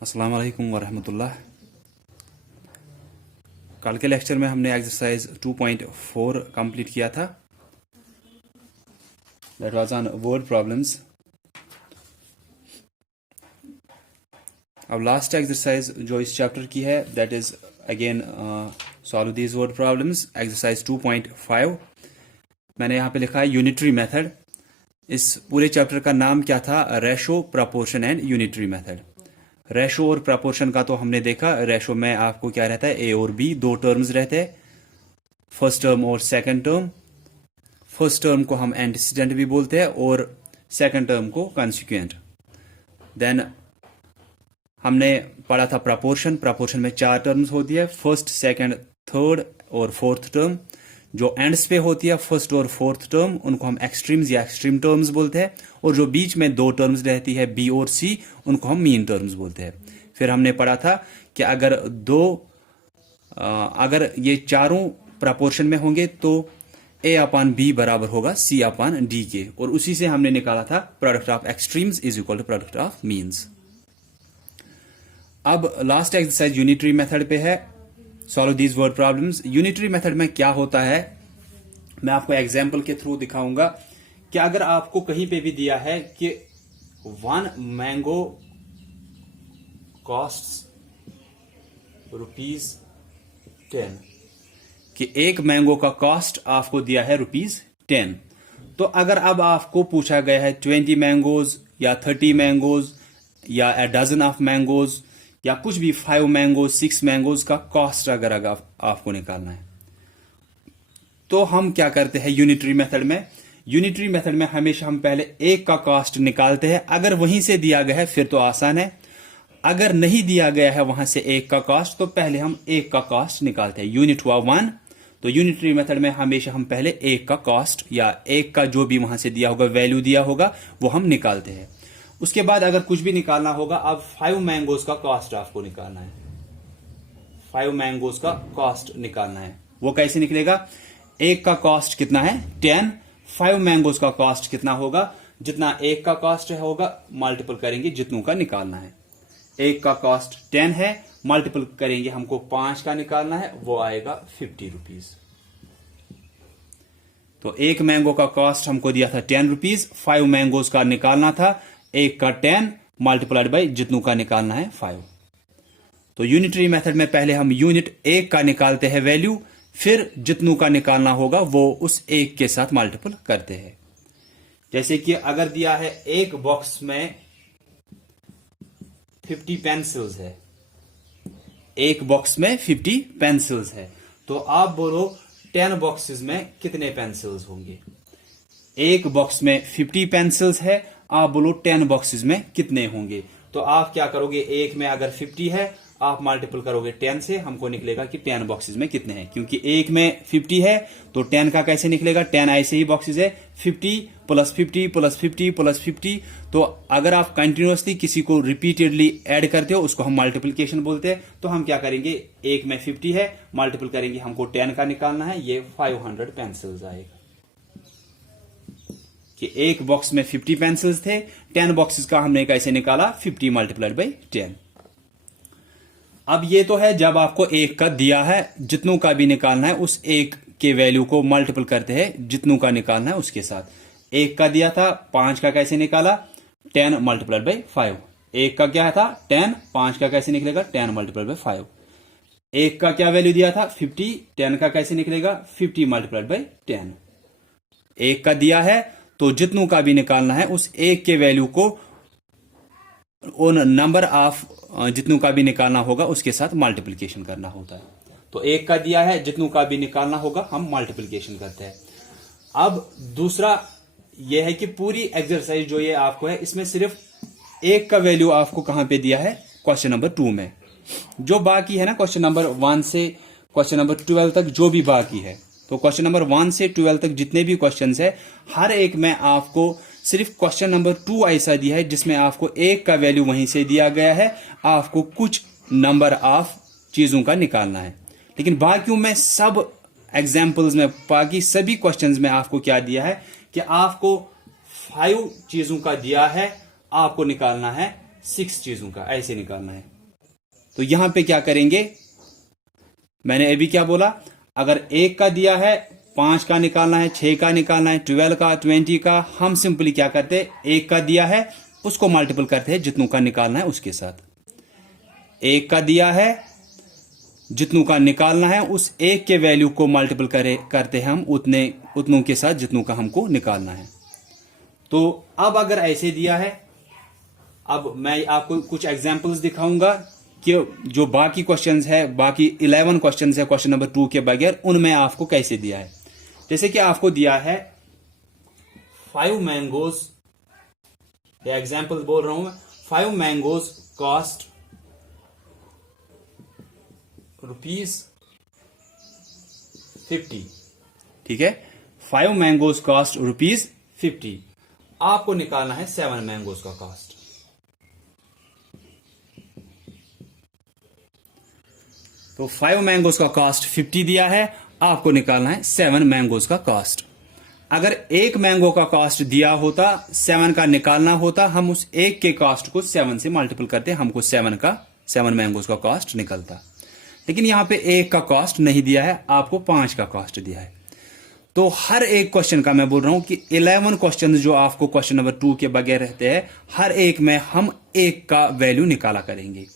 अस्सलाम वालेकुम वरहमतुल्लाह। कल के लेक्चर में हमने एक्सरसाइज 2.4 कंप्लीट किया था। That was on word problems. अब लास्ट एक्सरसाइज जो इस चैप्टर की है that is again solve these word problems, exercise 2.5। मैंने यहाँ पे लिखा है यूनिटरी मेथड। इस पूरे चैप्टर का नाम क्या था? Ratio, proportion and unitary method. Ratio और प्रपोर्शन का तो हमने देखा। रेशो में आपको क्या रहता है, ए और बी दो टर्म्स रहते हैं, फर्स्ट टर्म और सेकंड टर्म। फर्स्ट टर्म को हम एंटीसीडेंट भी बोलते हैं और सेकंड टर्म को कंसिक्वेंट। देन हमने पढ़ा था प्रपोर्शन। प्रपोर्शन में चार टर्म्स होती है, फर्स्ट, सेकंड, थर्ड और फोर्थ टर्म। जो एंड्स पे होती है फर्स्ट और फोर्थ टर्म, उनको हम एक्सट्रीम्स या एक्सट्रीम टर्म्स बोलते हैं। और जो बीच में दो टर्म्स रहती है बी और सी, उनको हम मीन टर्म्स बोलते हैं। फिर हमने पढ़ा था कि अगर ये चारों प्रपोर्शन में होंगे तो ए अपान बी बराबर होगा सी अपान डी के, और उसी से हमने निकाला था product of extremes is equal to product of means. अब लास्ट एक्सरसाइज यूनिटरी मेथड पे है, solve these word problems. Unitary method में क्या होता है, मैं आपको एग्जाम्पल के थ्रू दिखाऊंगा कि अगर आपको कहीं पे भी दिया है कि 1 मैंगो कॉस्ट ₹10, कि एक मैंगो का कॉस्ट आपको दिया है ₹10। तो अगर अब आपको पूछा गया है 20 मैंगोज या 30 मैंगोज या a dozen ऑफ मैंगोज या कुछ भी 5 मैंगोज 6 मैंगोज का कॉस्ट अगर आपको निकालना है, तो हम क्या करते हैं यूनिटरी मेथड में। यूनिटरी मेथड में हमेशा हम पहले एक का कॉस्ट निकालते हैं। अगर वहीं से दिया गया है फिर तो आसान है, अगर नहीं दिया गया है वहां से एक का कॉस्ट तो पहले हम एक का कॉस्ट निकालते हैं। यूनिट हुआ 1, तो यूनिटरी मेथड में हमेशा हम पहले एक का कॉस्ट या एक का जो भी वहां से दिया होगा, वैल्यू दिया होगा, वो हम निकालते हैं। उसके बाद अगर कुछ भी निकालना होगा, अब 5 मैंगोज का कॉस्ट आपको निकालना है। 5 मैंगोज का कॉस्ट निकालना है, वो कैसे निकलेगा? एक का कॉस्ट कितना है? 10। 5 मैंगोज का कॉस्ट कितना होगा? जितना एक का कॉस्ट होगा मल्टीपल करेंगे जितनों का निकालना है। एक का कॉस्ट 10 है, मल्टीपल करेंगे, हमको 5 का निकालना है, वो आएगा ₹50। तो एक मैंगो का कॉस्ट हमको दिया था ₹10, 5 मैंगोज का निकालना था, एक का 10 मल्टीप्लाइड बाई जितनों का निकालना है 5। तो यूनिटरी मेथड में पहले हम यूनिट एक का निकालते हैं वैल्यू, फिर जितनों का निकालना होगा वो उस एक के साथ मल्टीपल करते हैं। जैसे कि अगर दिया है एक बॉक्स में 50 पेंसिल्स है, एक बॉक्स में 50 पेंसिल्स है, तो आप बोलो 10 बॉक्सेस में कितने पेंसिल्स होंगे? एक बॉक्स में 50 पेंसिल्स है, आप बोलो 10 बॉक्सेस में कितने होंगे? तो आप क्या करोगे, एक में अगर 50 है आप मल्टीपल करोगे 10 से, हमको निकलेगा कि 10 बॉक्सेस में कितने हैं। क्योंकि एक में 50 है तो 10 का कैसे निकलेगा? 10 ऐसे ही बॉक्सेस है, 50 प्लस 50 प्लस 50 प्लस 50। तो अगर आप कंटिन्यूअसली किसी को रिपीटेडली ऐड करते हो उसको हम मल्टीप्लिकेशन बोलते हैं। तो हम क्या करेंगे, एक में 50 है, मल्टीपल करेंगे, हमको 10 का निकालना है, ये 500 पेंसिल्स आएगा। कि एक बॉक्स में 50 पेंसिल्स थे, 10 बॉक्सेस का हमने कैसे निकाला? 50 मल्टीप्लाइड बाई 10। अब ये तो है जब आपको एक का दिया है, जितनों का भी निकालना है उस एक के वैल्यू को मल्टीपल करते हैं जितनों का निकालना है उसके साथ। एक का दिया था 5 का कैसे निकाला? 10 मल्टीप्लाइड बाई 5। एक का क्या था? 10, 5 का कैसे निकलेगा? 10 मल्टीप्लाइड बाई 5। एक का क्या वैल्यू दिया था? 50, 10 का कैसे निकलेगा? 50 मल्टीप्लाइड बाई 10। एक का दिया है तो जितनों का भी निकालना है उस एक के वैल्यू को उन नंबर ऑफ जितनों का भी निकालना होगा उसके साथ मल्टीप्लिकेशन करना होता है। तो एक का दिया है, जितनों का भी निकालना होगा हम मल्टीप्लिकेशन करते हैं। अब दूसरा यह है कि पूरी एक्सरसाइज जो ये आपको है इसमें सिर्फ एक का वैल्यू आपको कहां पे दिया है? क्वेश्चन नंबर 2 में। जो बाकी है ना क्वेश्चन नंबर 1 से क्वेश्चन नंबर 12 तक जो भी बाकी है, तो क्वेश्चन नंबर 1 से 12 तक जितने भी क्वेश्चंस है, हर एक में आपको सिर्फ क्वेश्चन नंबर 2 ऐसा दिया है जिसमें आपको एक का वैल्यू वहीं से दिया गया है, आपको कुछ नंबर ऑफ चीजों का निकालना है। लेकिन बाकियों में सब एग्जाम्पल्स में, बाकी सभी क्वेश्चंस में आपको क्या दिया है कि आपको 5 चीजों का दिया है, आपको निकालना है 6 चीजों का, ऐसे निकालना है। तो यहां पे क्या करेंगे, मैंने अभी क्या बोला, अगर 1 का दिया है 5 का निकालना है, 6 का निकालना है, 12 का, 20 का, हम सिंपली क्या करते हैं, 1 का दिया है उसको मल्टीपल करते हैं जितनों का निकालना है उसके साथ। 1 का दिया है, जितनों का निकालना है उस 1 के वैल्यू को मल्टीपल करते हैं हम उतनों के साथ जितनों का हमको निकालना है। तो अब अगर ऐसे दिया है, अब मैं आपको कुछ एग्जांपल्स दिखाऊंगा कि जो बाकी क्वेश्चंस है, बाकी 11 क्वेश्चंस है क्वेश्चन नंबर 2 के बगैर, उनमें आपको कैसे दिया है। जैसे कि आपको दिया है 5 मैंगोज, ये एग्जांपल्स बोल रहा हूं मैं, 5 मैंगोज कॉस्ट ₹50। ठीक है, 5 मैंगोज कॉस्ट ₹50। आपको निकालना है 7 मैंगोज का कॉस्ट। तो 5 मैंगोज का कॉस्ट 50 दिया है, आपको निकालना है 7 मैंगोज का कॉस्ट। अगर 1 मैंगो का कॉस्ट दिया होता, 7 का निकालना होता, हम उस 1 के कॉस्ट को 7 से मल्टीपल करते, हमको 7 मैंगोज का कॉस्ट निकलता। लेकिन यहां पे 1 का कॉस्ट नहीं दिया है, आपको 5 का कॉस्ट दिया है। तो हर एक क्वेश्चन का मैं बोल रहा हूं कि 11 क्वेश्चन जो आपको क्वेश्चन नंबर 2 के बगैर रहते हैं, हर एक में हम 1 का वैल्यू निकाला करेंगे।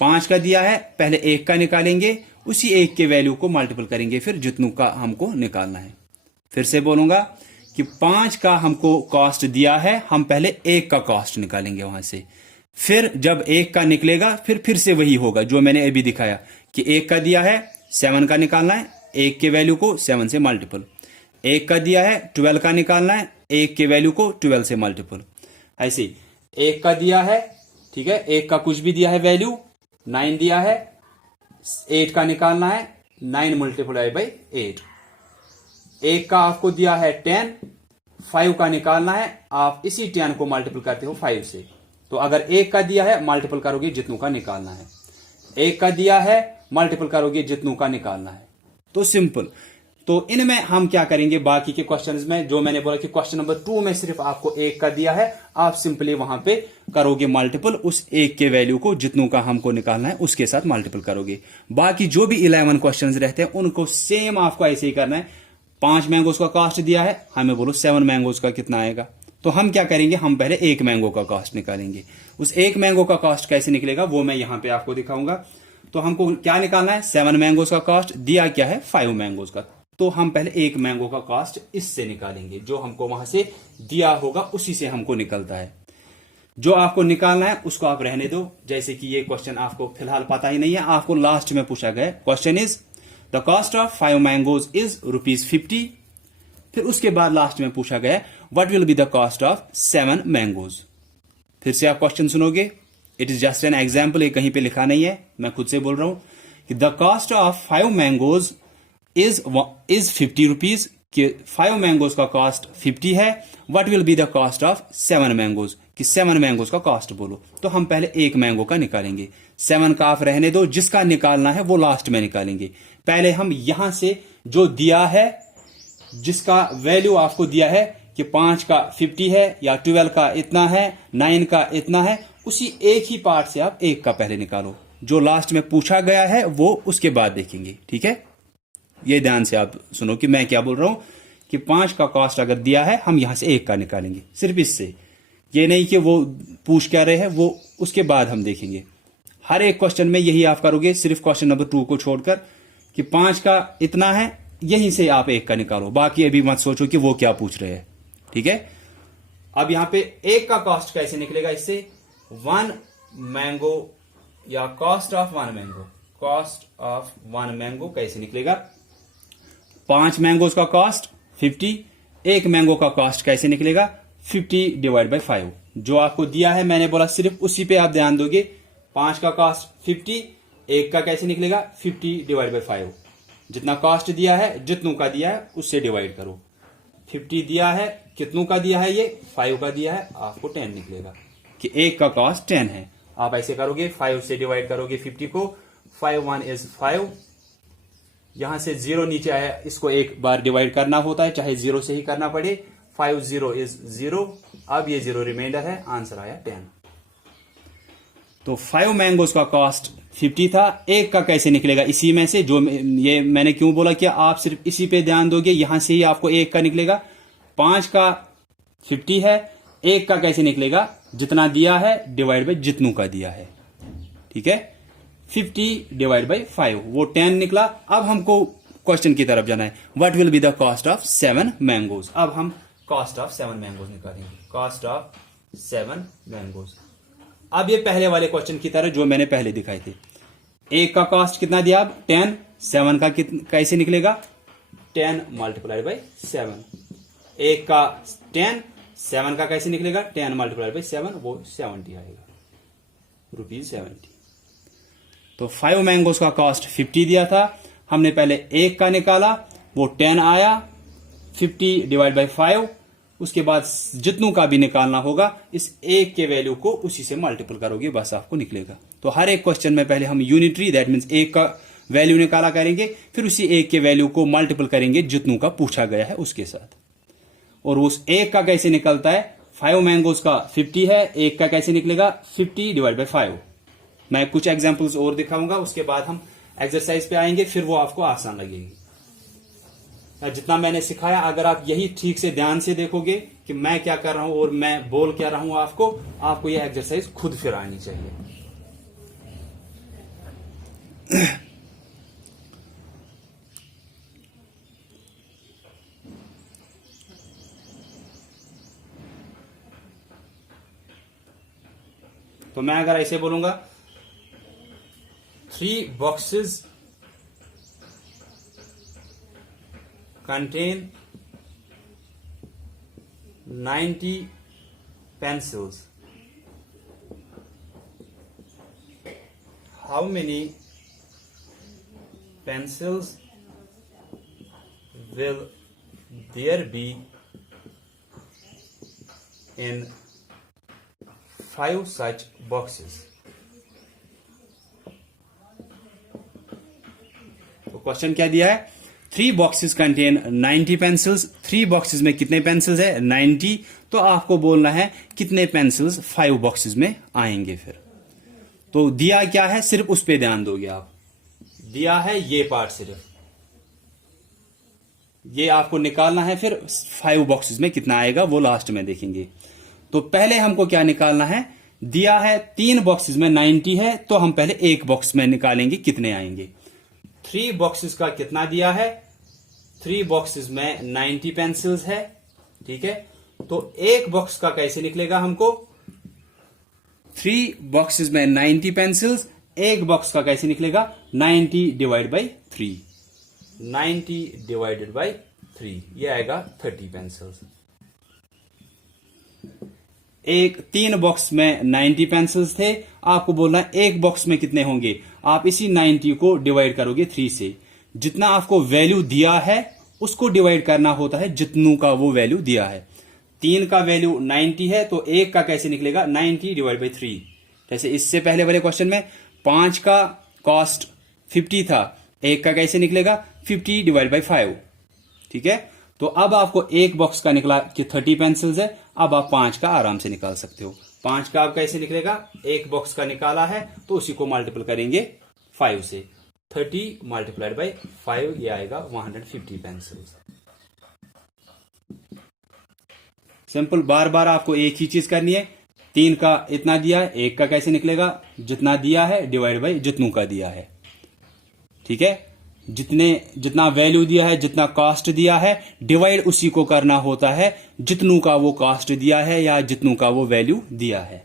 5 का दिया है, पहले 1 का निकालेंगे, उसी 1 के वैल्यू को मल्टीपल करेंगे फिर जितनों का हमको निकालना है। फिर से बोलूंगा कि 5 का हमको कॉस्ट दिया है, हम पहले 1 का कॉस्ट निकालेंगे वहां से, फिर जब 1 का निकलेगा फिर से वही होगा जो मैंने अभी दिखाया कि 1 का दिया है 7 का निकालना है, 1 के वैल्यू को 7 से मल्टीपल। 1 का दिया है 12 का निकालना है, 1 के वैल्यू को 12 से मल्टीपल। ऐसे 1 का दिया है, ठीक है, 1 का कुछ भी दिया है वैल्यू, 9 दिया है, 8 का निकालना है, 9 मल्टीप्लाई बाई 8। 1 का आपको दिया है 10, 5 का निकालना है, आप इसी 10 को मल्टीपल करते हो 5 से। तो अगर 1 का दिया है मल्टीपल करोगे जितनों का निकालना है, 1 का दिया है मल्टीपल करोगे जितनों का निकालना है। तो सिंपल। तो इनमें हम क्या करेंगे, बाकी के क्वेश्चंस में जो मैंने बोला कि क्वेश्चन नंबर 2 में सिर्फ आपको 1 का दिया है, आप सिंपली वहां पे करोगे मल्टीपल, उस 1 के वैल्यू को जितनों का हमको निकालना है उसके साथ मल्टीपल करोगे। बाकी जो भी 11 क्वेश्चंस रहते हैं उनको सेम आपको ऐसे ही करना है। 5 मैंगोज का कॉस्ट दिया है, हमें बोलो 7 मैंगोज का कितना आएगा। तो हम क्या करेंगे, हम पहले 1 मैंगो का कॉस्ट निकालेंगे। उस 1 मैंगो का कॉस्ट कैसे निकलेगा वो मैं यहां पे आपको दिखाऊंगा। तो हमको क्या निकालना है, 7 मैंगोज का कॉस्ट, दिया क्या है 5 मैंगोज का। तो हम पहले 1 मैंगो का कॉस्ट इससे निकालेंगे, जो हमको वहां से दिया होगा उसी से हमको निकलता है। जो आपको निकालना है उसको आप रहने दो, जैसे कि ये क्वेश्चन आपको फिलहाल पता ही नहीं है, आपको लास्ट में पूछा गया। Question is the cost of 5 mangoes is ₹50। फिर उसके बाद लास्ट में पूछा गया what will be the cost of 7 mangoes. फिर से आप क्वेश्चन सुनोगे, it is just an example, ये कहीं पे लिखा नहीं है, मैं खुद से बोल रहा हूं कि the cost of 5 mangoes is ₹50, कि 5 मैंगोज का कॉस्ट 50 है। What will be the cost of 7 mangoes, कि 7 मैंगोज का कॉस्ट बोलो। तो हम पहले 1 मैंगो का निकालेंगे, 7 का आप रहने दो, जिसका निकालना है वो लास्ट में निकालेंगे। पहले हम यहां से जो दिया है, जिसका वैल्यू आपको दिया है कि 5 का 50 है या 12 का इतना है, 9 का इतना है, उसी एक ही पार्ट से आप 1 का पहले निकालो। जो लास्ट में पूछा गया है वो उसके बाद देखेंगे, ठीक है। ये ध्यान से आप सुनो कि मैं क्या बोल रहा हूं, कि 5 का कॉस्ट अगर दिया है हम यहां से 1 का निकालेंगे, सिर्फ इससे। ये नहीं कि वो पूछ क्या रहे हैं, वो उसके बाद हम देखेंगे। हर एक क्वेश्चन में यही आप करोगे, सिर्फ क्वेश्चन नंबर 2 को छोड़कर, कि 5 का इतना है, यहीं से आप 1 का निकालो। बाकी अभी मत सोचो कि वो क्या पूछ रहे हैं, ठीक है। अब यहां पे 1 का कॉस्ट कैसे निकलेगा, इससे 1 मैंगो या cost of 1 mango, cost of 1 mango कैसे निकलेगा। 5 मैंगोज का कॉस्ट 50, 1 मैंगो का कॉस्ट कैसे निकलेगा, 50 डिवाइड बाई 5। जो आपको दिया है मैंने बोला सिर्फ उसी पे आप ध्यान दोगे। 5 का कॉस्ट 50, 1 का कैसे निकलेगा 50 डिवाइड बाई 5। जितना कॉस्ट दिया है, जितनों का दिया है उससे डिवाइड करो। 50 दिया है, कितनों का दिया है, ये 5 का दिया है, आपको 10 निकलेगा कि 1 का कॉस्ट 10 है। आप ऐसे करोगे, 5 से डिवाइड करोगे 50 को, 5 1 इज 5, यहां से 0 नीचे आया, इसको एक बार डिवाइड करना होता है, चाहे 0 से ही करना पड़े। 5 0 इज 0, अब ये 0 रिमाइंडर है, आंसर आया 10। तो 5 मैंगोज का कॉस्ट 50 था, एक का कैसे निकलेगा इसी में से, जो ये मैंने क्यों बोला कि आप सिर्फ इसी पे ध्यान दोगे, यहां से ही आपको एक का निकलेगा। 5 का 50 है, एक का कैसे निकलेगा, जितना दिया है डिवाइड बाई जितनों का दिया है, ठीक है। 50 डिवाइड बाई 5 वो 10 निकला। अब हमको क्वेश्चन की तरफ जाना है, what will be the cost of 7 mangoes. अब हम कॉस्ट ऑफ 7 मैंगोज निकालेंगे, कॉस्ट ऑफ 7 मैंगोज। अब ये पहले वाले क्वेश्चन की तरह जो मैंने पहले दिखाए थे, एक का कॉस्ट कितना दिया, अब 10, 7 का कैसे निकलेगा, 10 मल्टीप्लाइड बाई 7, एक का 10, 7 का कैसे निकलेगा, 10 मल्टीप्लाइड बाई 7, वो 70 आएगा, ₹70। तो 5 मैंगोज का कॉस्ट 50 दिया था, हमने पहले एक का निकाला, वो 10 आया, 50 डिवाइड बाई 5, उसके बाद जितनों का भी निकालना होगा इस एक के वैल्यू को उसी से मल्टीपल करोगे, बस आपको निकलेगा। तो हर एक क्वेश्चन में पहले हम यूनिटरी, दैट मीन्स एक का वैल्यू निकाला करेंगे, फिर उसी एक के वैल्यू को मल्टीपल करेंगे जितनों का पूछा गया है उसके साथ। और उस एक का कैसे निकलता है, 5 मैंगोज का 50 है, एक का कैसे निकलेगा, 50 डिवाइड बाई 5। मैं कुछ एग्जाम्पल्स और दिखाऊंगा, उसके बाद हम एक्सरसाइज पे आएंगे, फिर वो आपको आसान लगेगी। जितना मैंने सिखाया, अगर आप यही ठीक से ध्यान से देखोगे कि मैं क्या कर रहा हूं और मैं बोल क्या रहा हूं आपको यह एक्सरसाइज खुद फिर आनी चाहिए। तो मैं अगर ऐसे बोलूंगा, 3 boxes contain 90 pencils. How many pencils will there be in 5 such boxes? तो क्वेश्चन क्या दिया है, 3 बॉक्सेस कंटेन 90 पेंसिल्स, 3 बॉक्सेस में कितने पेंसिल्स है, 90। तो आपको बोलना है कितने पेंसिल्स 5 बॉक्सेस में आएंगे। फिर तो दिया क्या है, सिर्फ उस पे ध्यान दोगे आप, दिया है ये पार्ट, सिर्फ ये आपको निकालना है, फिर 5 बॉक्सेस में कितना आएगा वो लास्ट में देखेंगे। तो पहले हमको क्या निकालना है, दिया है 3 बॉक्सेस में 90 है, तो हम पहले एक बॉक्स में निकालेंगे कितने आएंगे। 3 बॉक्सेस का कितना दिया है, 3 बॉक्सेस में 90 पेंसिल्स है, ठीक है। तो एक बॉक्स का कैसे निकलेगा हमको, 3 बॉक्सेस में 90 पेंसिल्स, एक बॉक्स का कैसे निकलेगा, 90 डिवाइड बाई 3, 90 डिवाइडेड बाई 3, ये आएगा 30 पेंसिल्स। एक 3 बॉक्स में 90 पेंसिल्स थे, आपको बोलना है एक बॉक्स में कितने होंगे, आप इसी 90 को डिवाइड करोगे 3 से, जितना आपको वैल्यू दिया है उसको डिवाइड करना होता है जितनों का वो वैल्यू दिया है। 3 का वैल्यू 90 है, तो एक का कैसे निकलेगा, 90 डिवाइड बाई 3। जैसे इससे पहले वाले क्वेश्चन में 5 का कॉस्ट 50 था, एक का कैसे निकलेगा, 50 डिवाइड बाई 5, ठीक है। तो अब आपको एक बॉक्स का निकला कि 30 पेंसिल्स है, अब आप 5 का आराम से निकाल सकते हो। 5 का आप कैसे निकलेगा, एक बॉक्स का निकाला है तो उसी को मल्टीपल करेंगे 5 से, 30 मल्टीप्लाइड बाई 5, ये आएगा 150 पेंसिल्स। सिंपल, बार बार आपको एक ही चीज करनी है। 3 का इतना दिया है, एक का कैसे निकलेगा, जितना दिया है डिवाइड बाई जितनों का दिया है, ठीक है। जितना वैल्यू दिया है, जितना कॉस्ट दिया है, डिवाइड उसी को करना होता है जितनों का वो कॉस्ट दिया है या जितनों का वो वैल्यू दिया है।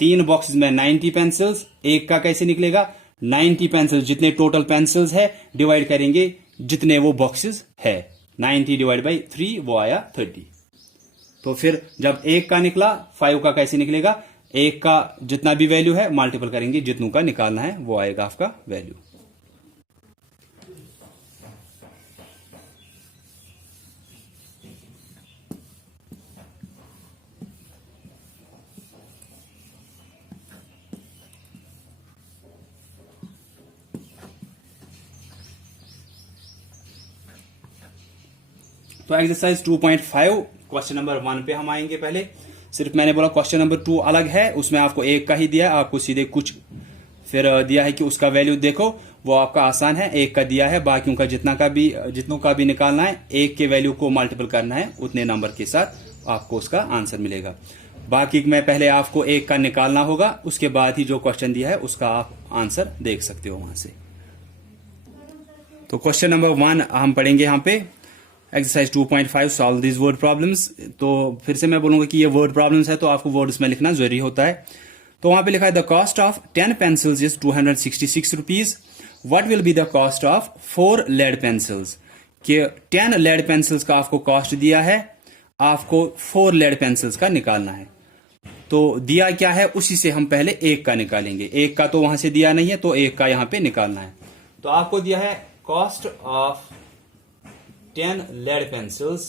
3 बॉक्स में 90 पेंसिल्स, एक का कैसे निकलेगा, 90 पेंसिल्स जितने टोटल पेंसिल्स है डिवाइड करेंगे जितने वो बॉक्सेस है, 90 डिवाइड बाई 3, वो आया 30। तो फिर जब एक का निकला, 5 का कैसे निकलेगा, एक का जितना भी वैल्यू है मल्टीपल करेंगे जितनों का निकालना है, वो आएगा आपका वैल्यू। तो एक्सरसाइज 2.5 क्वेश्चन नंबर 1 पे हम आएंगे पहले। सिर्फ मैंने बोला क्वेश्चन नंबर 2 अलग है, उसमें आपको 1 का ही दिया है, आपको सीधे कुछ फिर दिया है कि उसका वैल्यू देखो, वो आपका आसान है। 1 का दिया है, बाकियों का जितनों का भी निकालना है, 1 के वैल्यू को मल्टीपल करना है उतने नंबर के साथ, आपको उसका आंसर मिलेगा। बाकी में पहले आपको 1 का निकालना होगा, उसके बाद ही जो क्वेश्चन दिया है उसका आप आंसर देख सकते हो वहां से। तो क्वेश्चन नंबर 1 हम पढ़ेंगे यहाँ पे, exercise 2.5 solve this word problems. तो फिर से मैं बोलूंगा कि ये वर्ड प्रॉब्लम्स है तो आपको वर्ड्स में लिखना जरूरी होता है। तो वहां पे लिखा है the cost of 10 pencils is 266 rupees, what will be the cost of 4 lead pencils. कि 10 लेड पेंसिल्स का आपको कॉस्ट दिया है, आपको 4 लेड पेंसिल्स का निकालना है। तो दिया क्या है उसी से हम पहले 1 का निकालेंगे, 1 का तो वहां से दिया नहीं है तो 1 का यहां पे निकालना है। तो आपको दिया है cost of 10 lead pencils,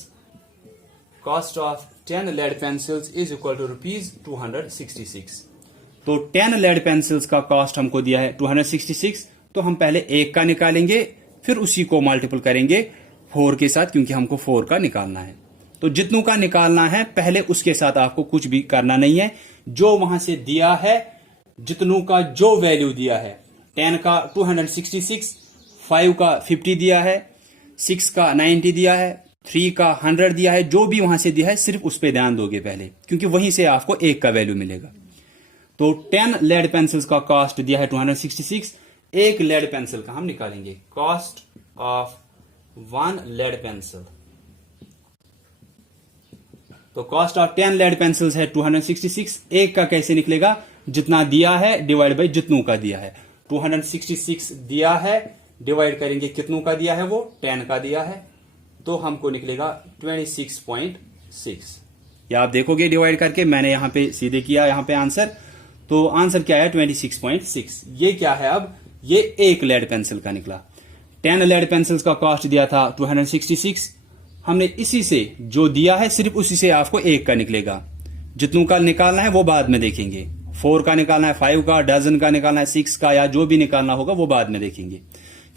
cost of 10 lead pencils is equal to rupees 266। तो 10 lead pencils का कॉस्ट हमको दिया है 266, तो हम पहले 1 का निकालेंगे, फिर उसी को मल्टीपल करेंगे 4 के साथ, क्योंकि हमको 4 का निकालना है। तो जितनों का निकालना है पहले उसके साथ आपको कुछ भी करना नहीं है, जो वहां से दिया है जितनों का जो वैल्यू दिया है, 10 का 266, 5 का 50 दिया है, 6 का 90 दिया है, 3 का 100 दिया है, जो भी वहां से दिया है सिर्फ उस पर ध्यान दोगे पहले, क्योंकि वहीं से आपको 1 का वैल्यू मिलेगा। तो 10 लेड पेंसिल्स का कॉस्ट दिया है 266, एक लेड पेंसिल का हम निकालेंगे, कॉस्ट ऑफ 1 लेड पेंसिल। तो कॉस्ट ऑफ 10 लेड पेंसिल्स है 266, एक का कैसे निकलेगा, जितना दिया है डिवाइड बाई जितनों का दिया है। 266 दिया है, डिवाइड करेंगे कितनों का दिया है, वो 10 का दिया है, तो हमको निकलेगा 26.6। या आप देखोगे डिवाइड करके, मैंने यहां पे सीधे किया यहां पे आंसर, तो आंसर क्या है 26.6। ये क्या है, अब ये एक लेड पेंसिल का निकला। 10 लेड पेंसिल्स का कॉस्ट दिया था 266, हमने इसी से जो दिया है सिर्फ उसी से आपको 1 का निकलेगा, जितनों का निकालना है वो बाद में देखेंगे, 4 का निकालना है, 5 का, डजन का निकालना है, 6 का, या जो भी निकालना होगा वो बाद में देखेंगे,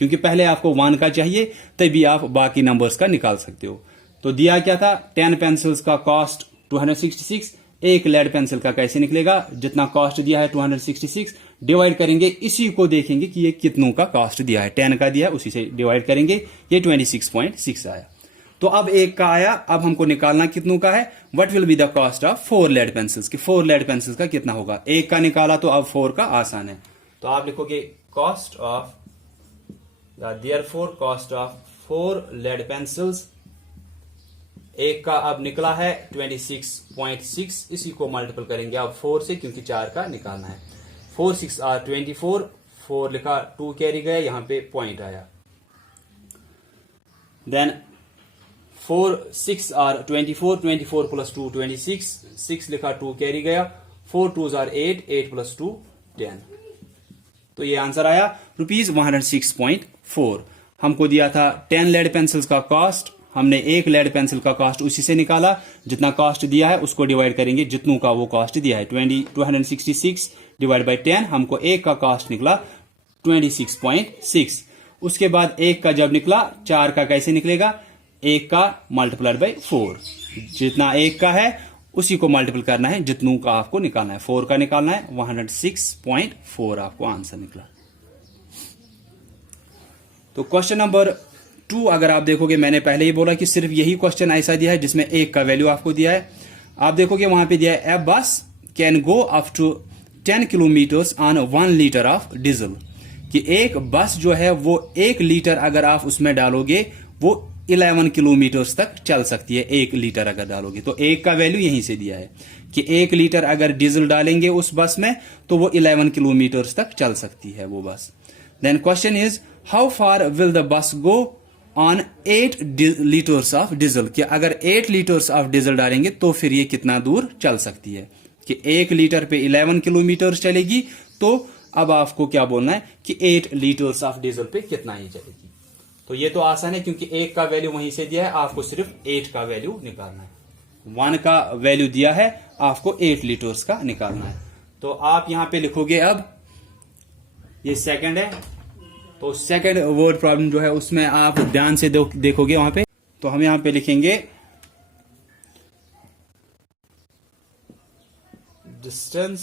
क्योंकि पहले आपको 1 का चाहिए, तभी आप बाकी नंबर्स का निकाल सकते हो। तो दिया क्या था, 10 पेंसिल्स का कॉस्ट 266, एक लेड पेंसिल का कैसे निकलेगा, जितना कॉस्ट दिया है 266, डिवाइड करेंगे, इसी को देखेंगे कि ये कितनों का कॉस्ट दिया है, 10 का दिया है, उसी से डिवाइड करेंगे, ये 26.6 आया। तो अब 1 का आया, अब हमको निकालना कितनों का है, what will be the cost of 4 lead pencils, कि 4 लेड पेंसिल्स का कितना होगा। 1 का निकाला तो अब 4 का आसान है, तो आप लिखोगे cost of, therefore cost of 4 lead pencils, 1 का अब निकला है 26.6, इसी को मल्टीपल करेंगे अब 4 से, क्योंकि 4 का निकालना है। 4 6 are 24, 4 लिखा, 2 कैरी गया, यहां पे पॉइंट आया। देन 4 6 are 24, 24 प्लस 2 26, 6 लिखा, 2 कैरी गया, 4 2s are 8, 8 प्लस 2 10। तो ये आंसर आया ₹106.4। हमको दिया था 10 लेड पेंसिल्स का कॉस्ट, हमने एक लेड पेंसिल का कॉस्ट उसी से निकाला, जितना कॉस्ट दिया है उसको डिवाइड करेंगे जितनों का वो कॉस्ट दिया है, 266 डिवाइड बाई 10, हमको एक का कॉस्ट निकला 26.6। उसके बाद 1 का जब निकला, 4 का कैसे निकलेगा, 1 का मल्टीप्लाइड बाई 4, जितना 1 का है उसी को मल्टीपल करना है, जितनों का आपको निकालना है, 4 का निकालना है, 106.4 आपको आंसर निकला। तो क्वेश्चन नंबर 2 अगर आप देखोगे, मैंने पहले ही बोला कि सिर्फ यही क्वेश्चन ऐसा दिया है जिसमें 1 का वैल्यू आपको दिया है। आप देखोगे वहां पे दिया है, a bus can go up to 10 kilometres on 1 litre of diesel, कि एक बस जो है वो 1 लीटर अगर आप उसमें डालोगे वो 11 किलोमीटर्स तक चल सकती है, 1 लीटर अगर डालोगे। तो 1 का वैल्यू यहीं से दिया है कि 1 लीटर अगर डीजल डालेंगे उस बस में तो वो 11 किलोमीटर्स तक चल सकती है वो bus. Then question is how far will the bus go on 8 litres of diesel, कि अगर 8 लीटर्स ऑफ डीजल डालेंगे तो फिर ये कितना दूर चल सकती है, कि 1 लीटर पे 11 किलोमीटर चलेगी, तो अब आपको क्या बोलना है कि 8 लीटर्स ऑफ डीजल पे कितना ही चलेगी। तो ये तो आसान है, क्योंकि 1 का वैल्यू वहीं से दिया है, आपको सिर्फ 8 का वैल्यू निकालना है। 1 का वैल्यू दिया है, आपको 8 लीटर्स का निकालना है। तो आप यहां पे लिखोगे, अब ये सेकंड है, तो सेकंड वर्ड प्रॉब्लम जो है उसमें आप ध्यान से देखोगे वहां पे, तो हम यहां पे लिखेंगे डिस्टेंस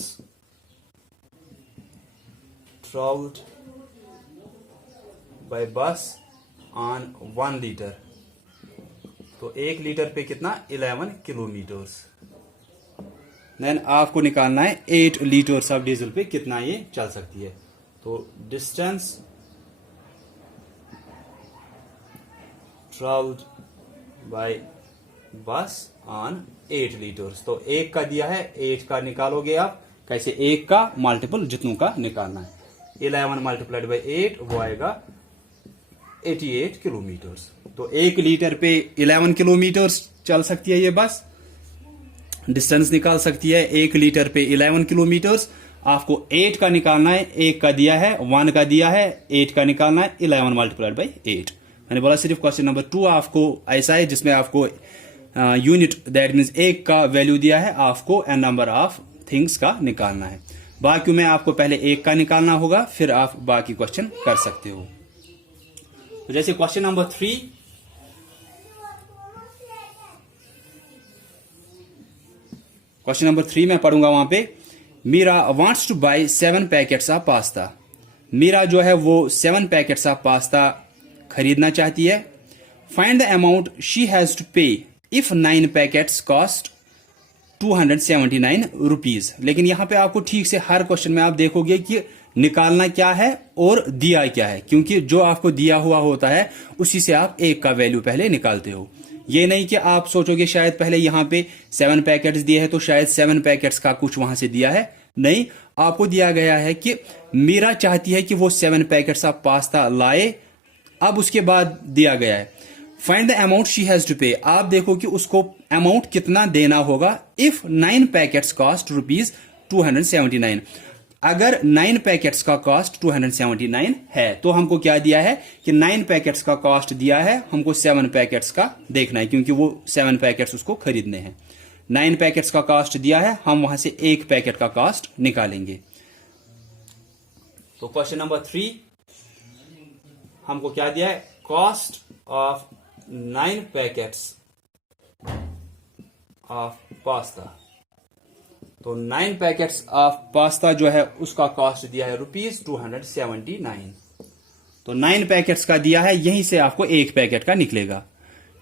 ट्रैवल्ड बाय बस ऑन 1 लीटर, तो 1 लीटर पे कितना 11 किलोमीटर्स। देन आपको निकालना है 8 लीटर्स ऑफ डीजल पे कितना ये चल सकती है। तो डिस्टेंस ट्रैवल्ड बाय बस ऑन 8 लीटर्स, तो 1 का दिया है, 8 का निकालोगे आप कैसे, 1 का मल्टीपल जितनों का निकालना है, 11 मल्टीप्लाइड बाई 8 वो आएगा 88 किलोमीटर्स। तो 1 लीटर पे 11 किलोमीटर्स चल सकती है ये बस, डिस्टेंस निकाल सकती है 1 लीटर पे 11 किलोमीटर्स। आपको 8 का निकालना है, 1 का दिया है, 1 का दिया है, 8 का निकालना है, 11 मल्टीप्लाइड बाई 8। मैंने बोला सिर्फ क्वेश्चन नंबर 2 आपको ऐसा है जिसमें आपको यूनिट दैट मीन्स 1 का वैल्यू दिया है, आपको एन नंबर ऑफ थिंग्स का निकालना है। बाकी में आपको पहले 1 का निकालना होगा, फिर आप बाकी क्वेश्चन कर सकते हो। तो जैसे क्वेश्चन नंबर 3, क्वेश्चन नंबर 3 में पढ़ूंगा वहां पे, Meera wants to buy 7 packets of pasta. Meera जो है वो 7 पैकेट्स ऑफ पास्ता खरीदना चाहती है। Find the amount she has to pay if 9 packets cost 279 rupees. लेकिन यहां पे आपको ठीक से हर क्वेश्चन में आप देखोगे कि निकालना क्या है और दिया क्या है, क्योंकि जो आपको दिया हुआ होता है उसी से आप 1 का वैल्यू पहले निकालते हो। ये नहीं कि आप सोचोगे शायद पहले यहां पे 7 पैकेट्स दिए हैं तो शायद 7 पैकेट्स का कुछ वहां से दिया है, नहीं, आपको दिया गया है कि मीरा चाहती है कि वो 7 पैकेट्स ऑफ पास्ता लाए, अब उसके बाद दिया गया है find the amount she has to pay. आप देखो कि उसको अमाउंट कितना देना होगा इफ 9 पैकेट्स कॉस्ट रुपीज 279। अगर 9 पैकेट्स का कॉस्ट 279 है तो हमको क्या दिया है कि 9 पैकेट्स का कॉस्ट दिया है, हमको 7 पैकेट्स का देखना है क्योंकि वो 7 पैकेट्स उसको खरीदने हैं। 9 पैकेट्स का कॉस्ट दिया है, हम वहां से 1 पैकेट का कॉस्ट निकालेंगे। तो क्वेश्चन नंबर 3 हमको क्या दिया है, cost of 9 packets of pasta. तो 9 पैकेट्स ऑफ पास्ता जो है उसका कॉस्ट दिया है रुपीज 279। तो 9 पैकेट्स का दिया है, यहीं से आपको 1 पैकेट का निकलेगा।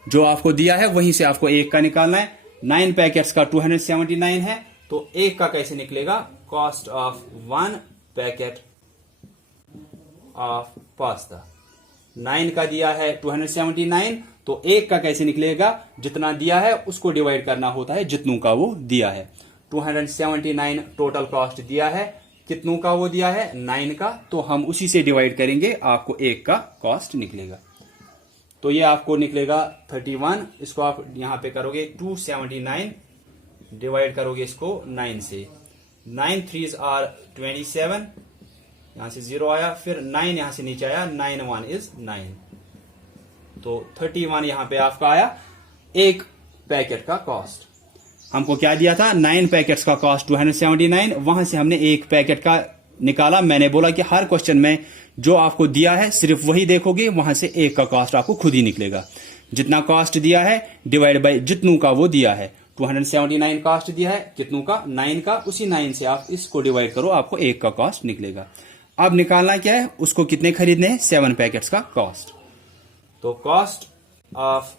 जो आपको दिया है वहीं से आपको 1 का निकालना है। 9 पैकेट्स का 279 है तो 1 का कैसे निकलेगा, cost of 1 packet of pasta. 9 का दिया है 279 तो 1 का कैसे निकलेगा, जितना दिया है उसको डिवाइड करना होता है जितनों का वो दिया है। 279 टोटल कॉस्ट दिया है, कितनों का वो दिया है 9 का, तो हम उसी से डिवाइड करेंगे, आपको 1 का कॉस्ट निकलेगा। तो ये आपको निकलेगा 31। इसको आप यहां पे करोगे 279 डिवाइड करोगे इसको 9 से, 9 3s आर 27, यहां से 0 आया, फिर 9 यहां से नीचे आया, 9 1 इज 9, तो 31 यहां पे आपका आया 1 पैकेट का कॉस्ट। हमको क्या दिया था, 9 पैकेट्स का कॉस्ट 279, वहां से हमने 1 पैकेट का निकाला। मैंने बोला कि हर क्वेश्चन में जो आपको दिया है सिर्फ वही देखोगे, वहां से 1 का कॉस्ट आपको खुद ही निकलेगा। जितना कॉस्ट दिया है डिवाइड बाय जितनों का वो दिया है। 279 कॉस्ट दिया है, कितनों का 9 का, उसी 9 से आप इसको डिवाइड करो, आपको 1 का कॉस्ट निकलेगा। अब निकालना क्या है, उसको कितने खरीदने हैं, 7 पैकेट्स का कॉस्ट। तो कॉस्ट ऑफ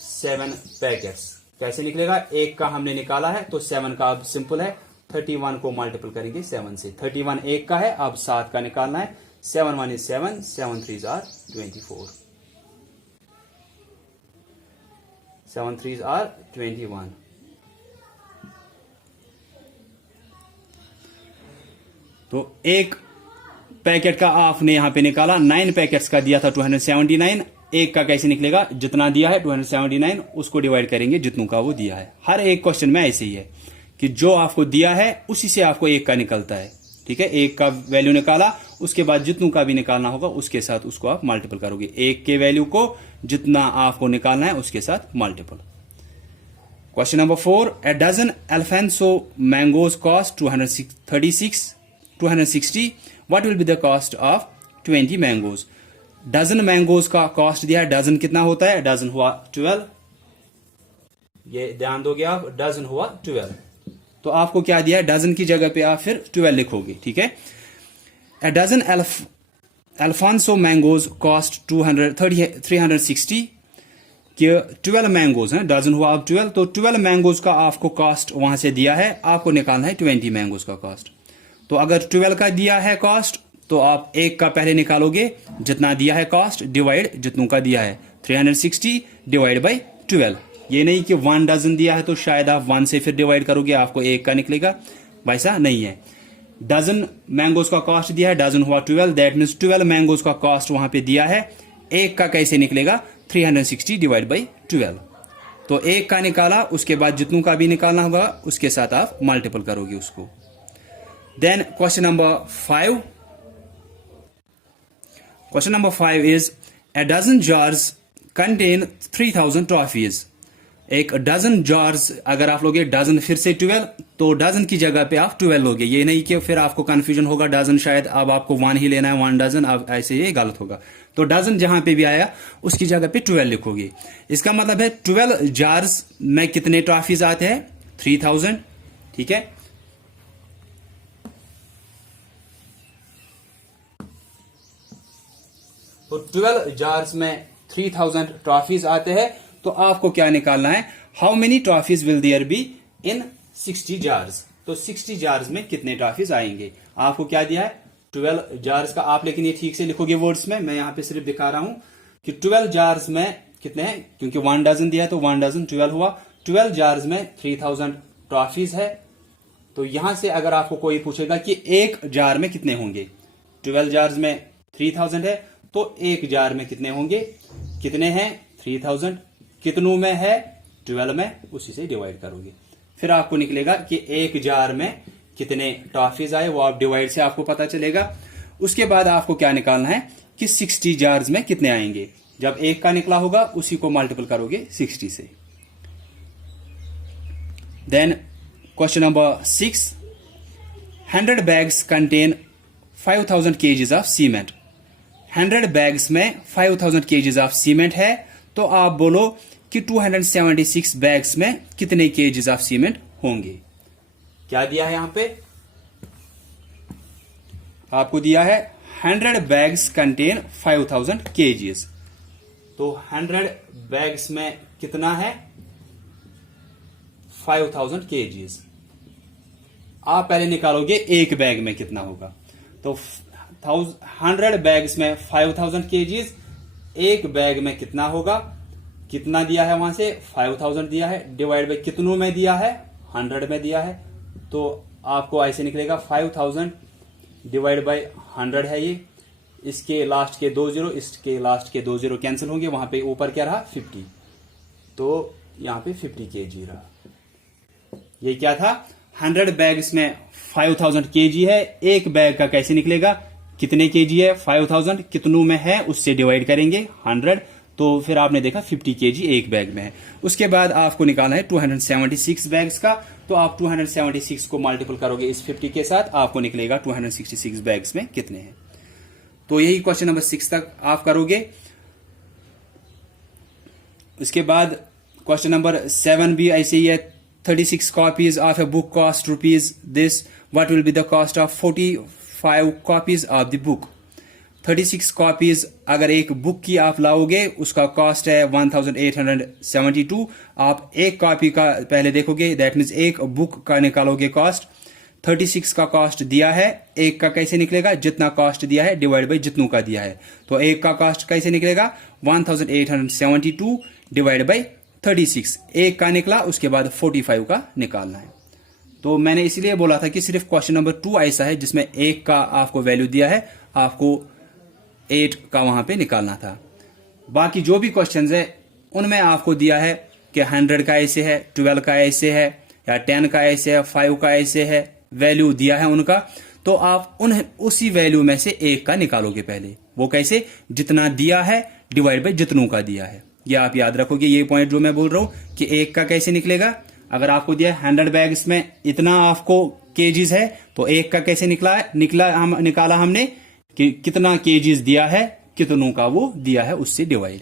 7 पैकेट्स कैसे निकलेगा, 1 का हमने निकाला है तो 7 का अब सिंपल है, 31 को मल्टीपल करेंगे 7 से। 31 1 का है, अब 7 का निकालना है, 7 1 is 7, 7 3s are 24, 7 3s are 21। तो 1 पैकेट का आपने यहां पे निकाला, 9 पैकेट्स का दिया था 279, 1 का कैसे निकलेगा, जितना दिया है 279 उसको डिवाइड करेंगे जितनों का वो दिया है। हर एक क्वेश्चन में ऐसे ही है कि जो आपको दिया है उसी से आपको 1 का निकलता है, ठीक है। 1 का वैल्यू निकाला, उसके बाद जितनों का भी निकालना होगा उसके साथ उसको आप मल्टीपल करोगे, 1 के वैल्यू को जितना आपको निकालना है उसके साथ multiple. Question number 4, a dozen Alfonso mangoes cost 260, what will be the cost of 20 mangoes? Dozen mangoes का कॉस्ट दिया है, डजन कितना होता है, डजन हुआ 12, ये ध्यान दोगे आप, डजन हुआ 12। तो आपको क्या दिया है, डजन की जगह पे आप फिर 12 लिखोगे, ठीक है। A dozen Alfonso mangoes cost 360 कि 12 मैंगोज हैं, डजन हुआ अब 12, तो 12 मैंगोज का आपको कॉस्ट वहां से दिया है, आपको निकालना है 20 मैंगोज का कॉस्ट। तो अगर 12 का दिया है कॉस्ट तो आप एक का पहले निकालोगे, जितना दिया है कॉस्ट डिवाइड जितनों का दिया है, 360 डिवाइड बाई 12। ये नहीं कि 1 डजन दिया है तो शायद आप 1 से फिर डिवाइड करोगे आपको एक का निकलेगा, वैसा नहीं है। डजन मैंगोज का कॉस्ट दिया है, डजन हुआ 12, दैट मीन्स 12 मैंगोज का कॉस्ट वहां पे दिया है, एक का कैसे निकलेगा, 360 डिवाइड बाई 12। तो एक का निकाला, उसके बाद जितनों का भी निकालना होगा उसके साथ आप मल्टीपल करोगे उसको। Then question number 5, question number 5 is a dozen jars contain 3000 toffees. एक डजन जार्स अगर आप लोगे डजन फिर से 12, तो डजन की जगह पे आप 12 लोगे, ये नहीं कि फिर आपको कंफ्यूजन होगा डजन शायद अब आपको 1 ही लेना है, 1 डजन, अब ऐसे ये गलत होगा। तो डजन जहां पे भी आया उसकी जगह पे 12 लिखोगे। इसका मतलब है 12 जार्स में कितने टॉफीज आते हैं, 3000, ठीक है। तो 12 जार्स में 3000 ट्रॉफीज आते हैं, तो आपको क्या निकालना है, how many trophies will there be in 60 jars. तो 60 जार्स में कितने ट्रॉफीज आएंगे, आपको क्या दिया है 12 जार्स का, आप लेकिन ये ठीक से लिखोगे वर्ड्स में, मैं यहां पे सिर्फ दिखा रहा हूं कि 12 जार्स में कितने हैं, क्योंकि 1 डजन दिया है तो 1 डजन 12 हुआ, 12 जार्स में 3000 ट्रॉफीज है। तो यहां से अगर आपको कोई पूछेगा कि एक जार में कितने होंगे, 12 जार्स में 3000 है, तो एक जार में कितने होंगे, कितने हैं 3000, कितनों में है 12 में, उसी से डिवाइड करोगे, फिर आपको निकलेगा कि एक जार में कितने टॉफीज आए, वो आप डिवाइड से आपको पता चलेगा। उसके बाद आपको क्या निकालना है कि 60 जार्स में कितने आएंगे, जब एक का निकला होगा उसी को मल्टीपल करोगे 60 से। Then question number 6, 100 bags contain 5000 kgs of cement. 100 bags में 5000 केजीज ऑफ सीमेंट है, तो आप बोलो कि 276 बैग्स में कितने केजीज ऑफ सीमेंट होंगे। क्या दिया है यहां पे, आपको दिया है 100 बैग्स कंटेन 5000 केजीज, तो 100 बैग्स में कितना है 5000 केजीज। आप पहले निकालोगे एक बैग में कितना होगा, तो 100 बैग्स में 5000 केजीज, एक बैग में कितना होगा, कितना दिया है वहां से 5000 दिया है, डिवाइड बाय कितनों में दिया है 100 में दिया है, तो आपको ऐसे निकलेगा 5000 डिवाइड बाय 100 है ये, इसके लास्ट के 2 जीरो, इसके लास्ट के 2 जीरो कैंसिल होंगे, वहां पे ऊपर क्या रहा 50, तो यहां पे 50 केजी रहा। ये क्या था, 100 बैग्स में 5000 केजी है, एक बैग का कैसे निकलेगा, कितने केजी है 5000, कितनों में है उससे डिवाइड करेंगे 100, तो फिर आपने देखा 50 केजी एक बैग में है। उसके बाद आपको निकालना है 276 बैग्स का, तो आप 276 को मल्टीपल करोगे इस 50 के साथ, आपको निकलेगा 266 बैग्स में कितने हैं। तो यही क्वेश्चन नंबर 6 तक आप करोगे। उसके बाद क्वेश्चन नंबर 7 भी ऐसे ही है, 36 copies of a book cost rupees this, what will be the cost of 45 copies of the book. 36 copies अगर एक बुक की आप लाओगे उसका कॉस्ट है 1872, आप एक कॉपी का पहले देखोगे, दैट मीन्स एक बुक का निकालोगे कॉस्ट, 36 का कॉस्ट दिया है, एक का कैसे निकलेगा, जितना कॉस्ट दिया है डिवाइड बाई जितनों का दिया है, तो एक का कॉस्ट कैसे निकलेगा 1872 डिवाइड बाई 36, एक का निकला, उसके बाद 45 का निकालना है। तो मैंने इसलिए बोला था कि सिर्फ क्वेश्चन नंबर 2 ऐसा है जिसमें एक का आपको वैल्यू दिया है, आपको 8 का वहां पे निकालना था। बाकी जो भी क्वेश्चंस है उनमें आपको दिया है कि 100 का ऐसे है, 12 का ऐसे है, या 10 का ऐसे है, 5 का ऐसे है, वैल्यू दिया है उनका, तो आप उसी वैल्यू में से एक का निकालोगे पहले। वो कैसे, जितना दिया है डिवाइड बाई जितनों का दिया है। ये आप याद रखोगे, ये पॉइंट जो मैं बोल रहा हूं कि एक का कैसे निकलेगा, अगर आपको दिया है 100 बैग्स में इतना आपको केजीज है, तो एक का कैसे निकाला हमने कि कितना केजीज दिया है, कितनों का वो दिया है उससे डिवाइड।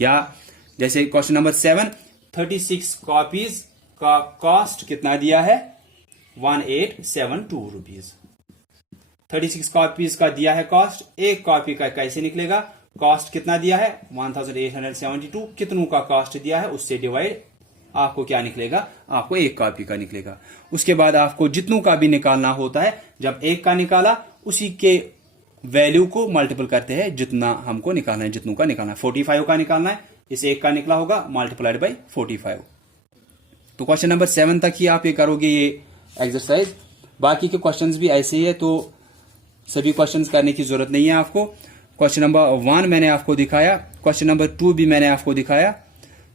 या जैसे क्वेश्चन नंबर 7, 36 कॉपीज का कॉस्ट कितना दिया है 1872 रुपीज। 36 कॉपीज का दिया है कॉस्ट, एक कॉपी का कैसे निकलेगा? कॉस्ट कितना दिया है? 1872, कितनों का कॉस्ट दिया है उससे डिवाइड आपको क्या निकलेगा? आपको एक कॉपी का निकलेगा। उसके बाद आपको जितनों का भी निकालना होता है, जब एक का निकाला उसी के वैल्यू को मल्टीपल करते हैं जितना हमको निकालना है, जितनों का निकालना है। 45 का निकालना है, इस एक का निकला होगा मल्टीप्लाइड बाई 45। तो क्वेश्चन नंबर 7 तक ही आप ये करोगे ये एक्सरसाइज। बाकी के क्वेश्चंस भी ऐसे ही है, तो सभी क्वेश्चंस करने की जरूरत नहीं है आपको। क्वेश्चन नंबर 1 मैंने आपको दिखाया, क्वेश्चन नंबर 2 भी मैंने आपको दिखाया,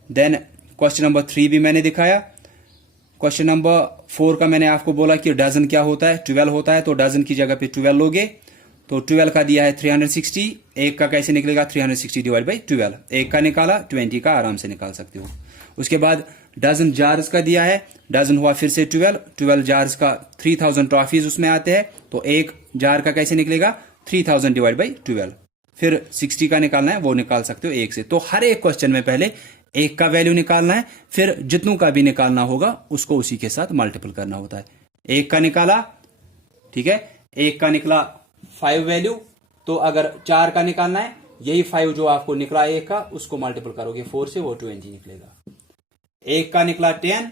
देन क्वेश्चन नंबर 3 भी मैंने दिखाया। क्वेश्चन नंबर 4 का मैंने आपको बोला कि डजन क्या होता है, 12 होता है, तो डजन की जगह पे 12 लोगे, तो 12 का दिया है 360, एक का कैसे निकलेगा? 360 डिवाइड बाई 12, एक का निकाला 20 का आराम से निकाल सकते हो। उसके बाद डजन जार्स का दिया है, डजन हुआ फिर से 12 जार्स का 3000 ट्रॉफीज उसमें आते हैं, तो एक जार का कैसे निकलेगा? 3000 डिवाइड बाई 12। फिर 60 का निकालना है, वो निकाल सकते हो एक से। तो हर एक क्वेश्चन में पहले एक का वैल्यू निकालना है, फिर जितनों का भी निकालना होगा उसको उसी के साथ मल्टीपल करना होता है। एक का निकाला, ठीक है, एक का निकला 5 वैल्यू, तो अगर 4 का निकालना है, यही 5 जो आपको निकला एक का, उसको मल्टीपल करोगे 4 से, वो 20 निकलेगा। एक का निकला 10,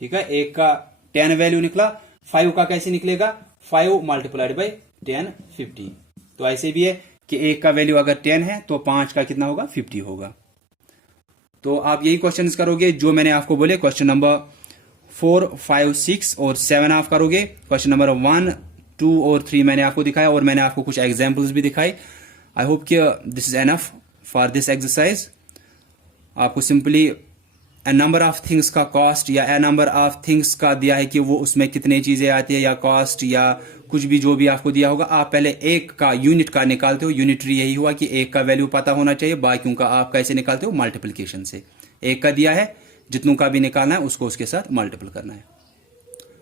ठीक है, एक का 10 वैल्यू निकला, 5 का कैसे निकलेगा? 5 मल्टीप्लाइड बाई 10 50। तो ऐसे भी है कि एक का वैल्यू अगर 10 है तो 5 का कितना होगा? 50 होगा। तो आप यही क्वेश्चंस करोगे जो मैंने आपको बोले। क्वेश्चन नंबर 4, 5, 6 और 7 आप करोगे। क्वेश्चन नंबर 1, 2 और 3 मैंने आपको दिखाया और मैंने आपको कुछ एग्जाम्पल्स भी दिखाई। आई होप कि this is enough for this exercise. आपको simply a number of things का कॉस्ट या ए नंबर ऑफ थिंग्स का दिया है कि वो उसमें कितने चीजें आती है या कॉस्ट या कुछ भी जो भी आपको दिया होगा, आप पहले एक का यूनिट का निकालते हो। यूनिटरी यही हुआ कि एक का वैल्यू पता होना चाहिए, बाकियों का आप कैसे निकालते हो? मल्टीप्लिकेशन से। एक का दिया है, जितनों का भी निकालना है उसको उसके साथ मल्टीपल करना है।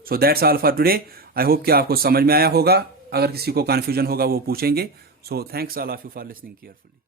So that's all for today. I hope कि आपको समझ में आया होगा। अगर किसी को कंफ्यूजन होगा वो पूछेंगे। So thanks all of you for listening carefully.